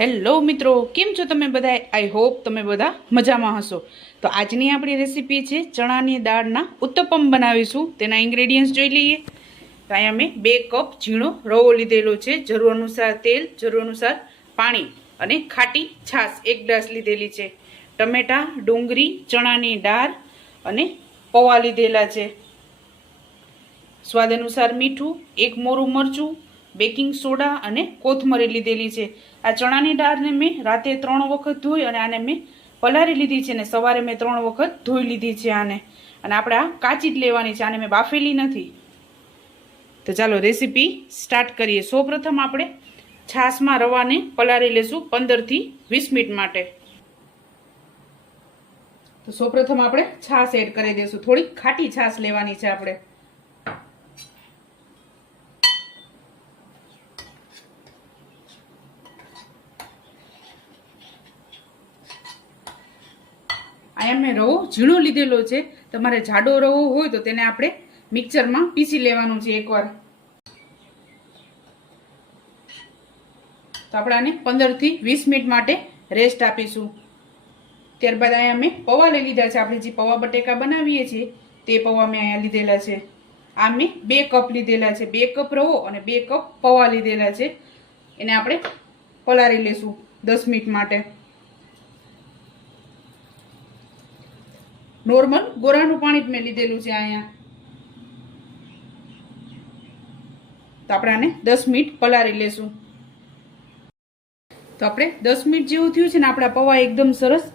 Hello મિત્રો, કેમ છો તમે બધા આઈ હોપ તમે બધા મજામાં હશો. તો આજની આપણી રેસીપી છે ચણાની દાળના ઉત્તપમ બનાવીશું. તેના ઇન્ગ્રેડિયન્ટ્સ જોઈ લઈએ. તો અહીંયા મેં બે કપ ઝીણો રવો લીધેલો છે. જરૂર અનુસાર તેલ, જરૂર અનુસાર પાણી અને ખાટી છાશ, એક ગ્લાસ લીધેલી છે. ટમેટાં, ડુંગળી, ચણાની દાળ અને પૌવા લીધેલા છે. સ્વાદ અનુસાર મીઠું, એક મોરું મરચું બેકિંગ સોડા અને કોથમરી લીધેલી છે. આ ચણાની દાળને મેં રાતે ત્રણ વખત ધોઈ અને આને મેં પલારી લીધી છે અને સવારે મેં ત્રણ વખત ધોઈ લીધી છે આને. અને આપણે આ કાચી જ લેવાની છે, આને મેં બાફેલી નથી. તો ચાલો રેસીપી સ્ટાર્ટ કરીએ. સૌપ્રથમ આપણે છાશમાં રવાને પલારી લેશું પંદરથી વીસ મિનિટ માટે. તો સૌપ્રથમ આપણે છાશ એડ કરી દઈશું થોડી ખાટી છાશ લેવાની છે આપણે. અહીંયા મેં રવો, ઝીણો લીધેલો છે. તમારે જાડો રવો હોય તો તેને આપણે મિક્સરમાં પીસી લેવાનું છે એકવાર. તો આપણે આને પંદરથી વીસ મિનિટ માટે રેસ્ટ આપીશું. ત્યારબાદ અહીંયા મેં પૌવા લઈ લીધા છે. આપણે જે પૌવા બટેકા બનાવીએ છીએ, તે પૌવા મેં અહીંયા લીધેલા છે. આ મેં બે કપ લીધેલા છે. બે કપ રવો અને બે કપ પૌવા લીધેલા છે. એને આપણે પલાળી લેશું દસ મિનિટ માટે. નોર્મલ ગોરાનું પાણી જ મેં લીધેલું છે અહીંયા. તો આપણે આને દસ મિનિટ પલાળી લેશું. તો આપણે દસ મિનિટ જેવું થયું છે ને આપણા પૌવા એકદમ સરસ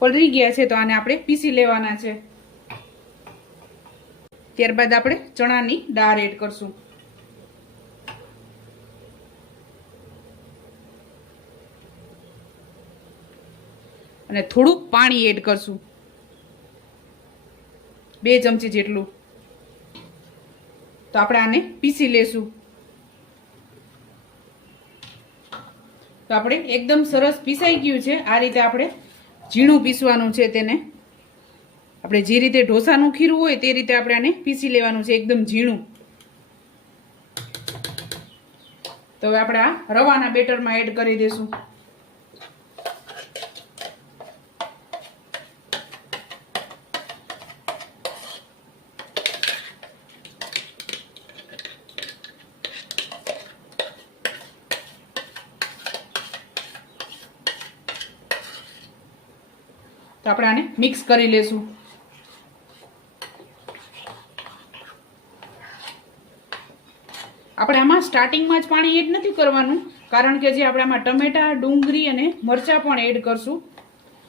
પલળી ગયા છે, તો આને આપણે પીસી લેવાના છે. ત્યારબાદ આપણે ચણાની દાળ એડ કરશું. અને થોડુંક પાણી એડ કરશું. બે ચમચી જેટલું. તો આપણે આને પીસી લેશું. તો આપણે એકદમ સરસ પીસાઈ ગયું છે. આ રીતે આપણે ઝીણું પીસવાનું છે તેને. આપણે જે રીતે ઢોસાનું ખીરું હોય તે રીતે આપણે આને પીસી લેવાનું છે, એકદમ ઝીણું. તો હવે આપણે આ રવાના બેટરમાં એડ કરી દઈશું તો આપણે આને મિક્સ કરી લેશું. આપણે આમાં સ્ટાર્ટિંગમાં જ પાણી એડ નથી કરવાનું, કારણ કે જે આપણે આમાં ટમેટા, ડુંગળી અને મરચાં પણ એડ કરશું.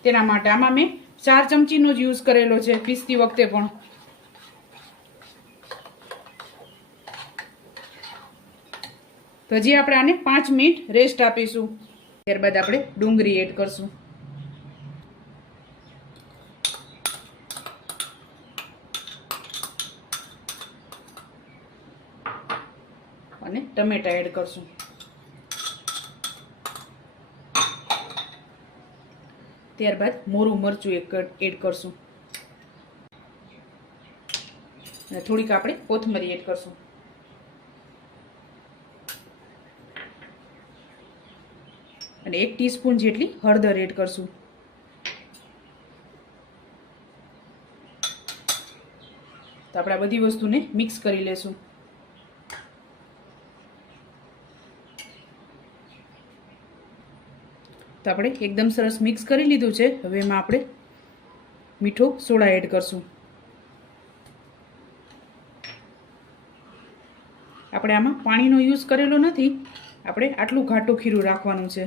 તેના માટે આમાં મેં ચાર ચમચીનો જ યુઝ કરેલો છે, પીસતી વખતે પણ. હજી આપણે આને પાંચ મિનિટ રેસ્ટ આપીશું. ત્યારબાદ આપણે ડુંગળી એડ કરશું અને ટમેટા એડ કરશું. ત્યારબાદ મોરું મરચું એક એડ કરશું. અને થોડીક આપણે કોથમરી એડ કરશું. અને એક ટીસ્પૂન જેટલી હળદર એડ કરશું. તો આપણે આ બધી વસ્તુને મિક્સ કરી લેશું. તો આપણે એકદમ સરસ મિક્સ કરી લીધું છે. હવે એમાં આપણે મીઠો સોડા એડ કરશું. આપણે આમાં પાણીનો યુઝ કરેલો નથી. આપણે આટલું ઘાટું ખીરું રાખવાનું છે.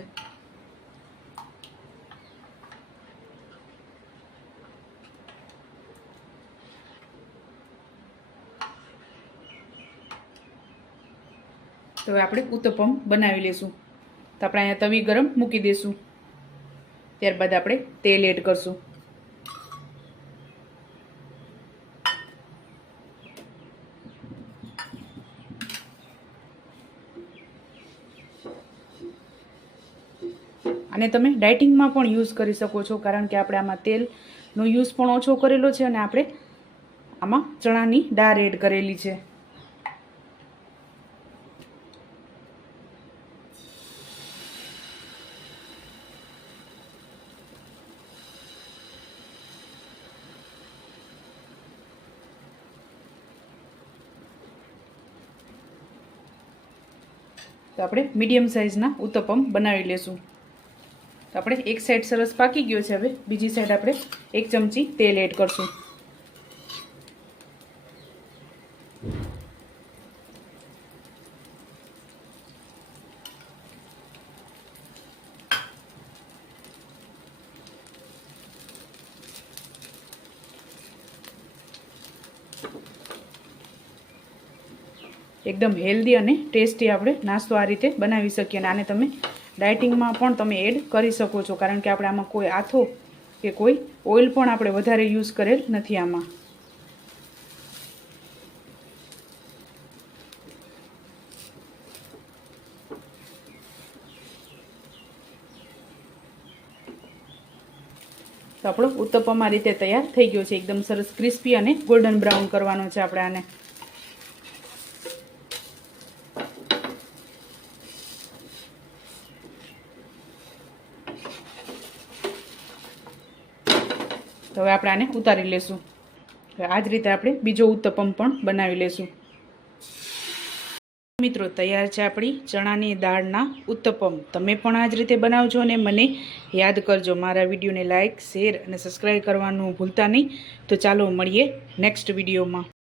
તો હવે આપણે ઉત્તપમ બનાવી લેશું. તો આપણે અહીંયા તવી ગરમ મૂકી દઈશું ત્યારબાદ આપણે તેલ એડ કરશું. અને તમે ડાયટિંગમાં પણ યુઝ કરી શકો છો, કારણ કે આપણે આમાં તેલનો યુઝ પણ ઓછો કરેલો છે અને આપણે આમાં ચણાની દાળ એડ કરેલી છે. તો આપણે મીડિયમ સાઇઝના ઉત્તપમ બનાવી લેશું. તો આપણે એક સાઈડ સરસ પાકી ગયો છે હવે. બીજી સાઈડ આપણે એક ચમચી તેલ એડ કરશું. એકદમ હેલ્ધી અને ટેસ્ટી આપણે નાસ્તો આ રીતે બનાવી શકીએ અને આને તમે ડાયટિંગમાં પણ તમે એડ કરી શકો છો. કારણ કે આપણે આમાં કોઈ આથો કે કોઈ ઓઇલ પણ આપણે વધારે યુઝ કરેલ નથી આમાં. આપણો ઉત્તપમ આ રીતે તૈયાર થઈ ગયો છે. એકદમ સરસ ક્રિસ્પી અને ગોલ્ડન બ્રાઉન કરવાનો છે આપણે આને. તો હવે આપણે આને ઉતારી લેશું. હવે આ જ રીતે આપણે બીજો ઉત્તપમ પણ બનાવી લેશું. મિત્રો, તૈયાર છે આપણી ચણાની દાળના ઉત્તપમ. તમે પણ આ જ રીતે બનાવજો અને મને યાદ કરજો. મારા વિડીયોને લાઇક શેર અને સબસ્ક્રાઈબ કરવાનું ભૂલતા નહીં. તો ચાલો મળીએ નેક્સ્ટ વિડીયોમાં.